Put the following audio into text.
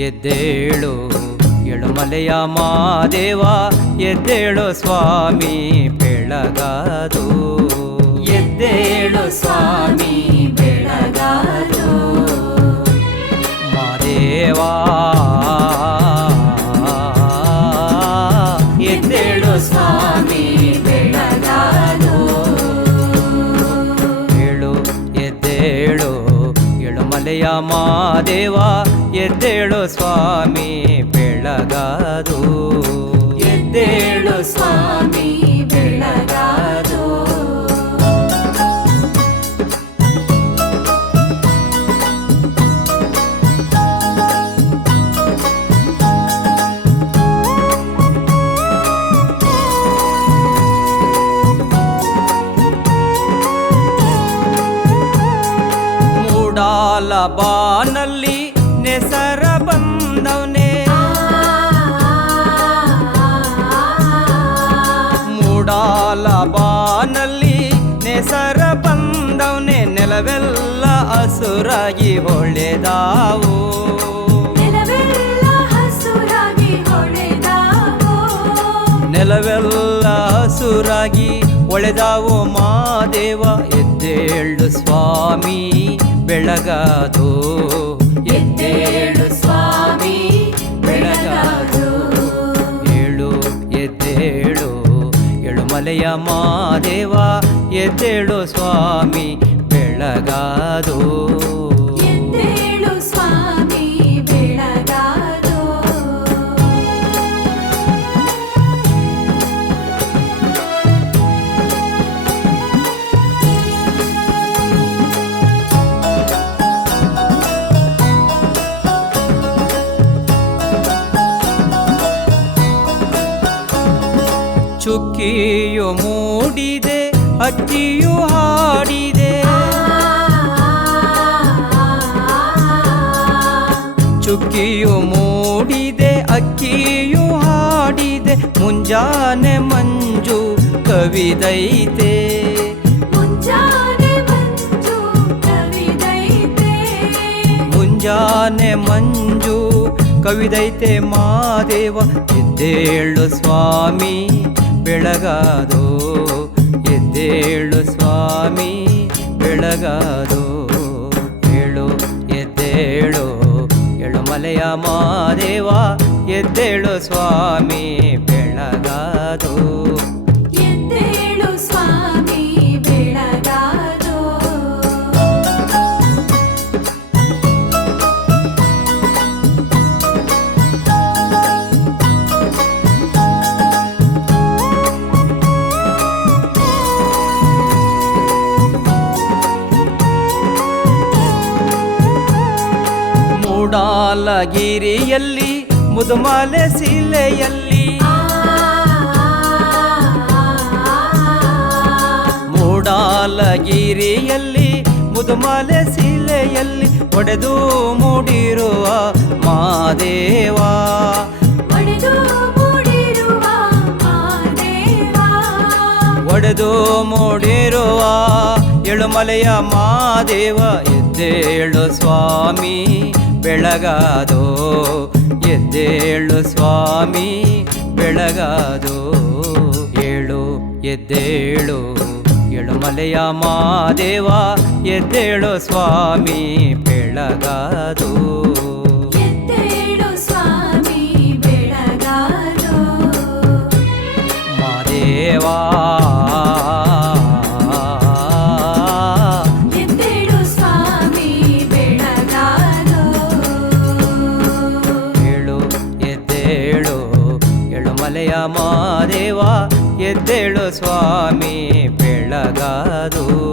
ಎದ್ದೇಳು. ಎಳುಮಲೆಯ ಮಾದೇವ ಎದ್ದೇಳು ಸ್ವಾಮಿ ಬೆಳಗಾದು. ಎದ್ದೇಳು ಸ್ವಾಮಿ ಮಲೆಯ ಮಾದೇವ ಎದ್ದೇಳು ಸ್ವಾಮಿ ಬೆಳಗಾದು. ಎದ್ದೇಳು ಸ್ವಾಮಿ ಬಾನಲ್ಲಿ ನೆಸರ ಬಂದವನೇ. ಮೂಡಾಲ ಬಾನಲ್ಲಿ ನೆಸರ ಬಂದವನೇ. ನೆಲವೆಲ್ಲ ಹಸುರಾಗಿ ಹೊಳೆದಾವು. ನೆಲವೆಲ್ಲ ಹಸುರಾಗಿ ಹೊಳೆದಾವೋ. ನೆಲವೆಲ್ಲ ಹಸುರಾಗಿ ಒಳೆದಾವು ಮಾದೇವ ಎದ್ದೇಳು ಸ್ವಾಮಿ ಬೆಳಗಾದು. ಎದ್ದೇಳು ಸ್ವಾಮಿ ಬೆಳಗಾದು. ಏಳು ಎದ್ದೇಳು. ಏಳು ಮಲೆಯ ಮಾದೇವ ಎದ್ದೇಳು ಸ್ವಾಮಿ ಬೆಳಗಾದು. ಚುಕ್ಕಿಯು ಮೂಡಿದೆ ಅಕ್ಕಿಯು ಹಾಡಿದೆ. ಚುಕ್ಕಿಯು ಮೂಡಿದೆ ಅಕ್ಕಿಯು ಹಾಡಿದೆ. ಮುಂಜಾನೆ ಮಂಜು ಕವಿದೈತೆ. ಮುಂಜಾನೆ ಮಂಜು ಕವಿದೈತೆ. ಮುಂಜಾನೆ ಮಂಜು ಕವಿದೈತೆ ಮಾದೇವ ಎದ್ದೇಳು ಸ್ವಾಮಿ. ಬೆಳಗಾದು? ಎದ್ದೇಳು ಸ್ವಾಮಿ ಬೆಳಗಾದೋ? ಏಳು ಎದ್ದೇಳು. ಏಳು ಮಲೆಯ ಮಾದೇವ ಎದ್ದೇಳು ಸ್ವಾಮಿ ಬೆಳಗಾದು? ಮೂಡಾಲಗಿರಿಯಲ್ಲಿ ಮುದುಮಾಲೆ ಶಿಲೆಯಲ್ಲಿ. ಮೂಡಾಲಗಿರಿಯಲ್ಲಿ ಮುದುಮಾಲೆ ಶಿಲೆಯಲ್ಲಿ ಒಡೆದು ಮೂಡಿರುವ ಮಾದೇವಾ. ಒಡೆದು ಮೂಡಿರುವ ಮಾದೇವಾ. ಒಡೆದು ಮೂಡಿರುವ ಎಳುಮಲೆಯ ಮಾದೇವ ಎದ್ದೇಳು ಸ್ವಾಮಿ. ಬೆಳಗಾದೋ? ಎದ್ದೇಳು ಸ್ವಾಮಿ ಬೆಳಗಾದೋ? ಏಳು ಎದ್ದೇಳು. ಏಳು ಮಲೆಯ ಮಾದೇವ ಎದ್ದೇಳು ಸ್ವಾಮಿ ಬೆಳಗಾದೋ? ಮಾದೇವ ಎದ್ದೇಳು ಸ್ವಾಮಿ ಬೆಳಗಾದು.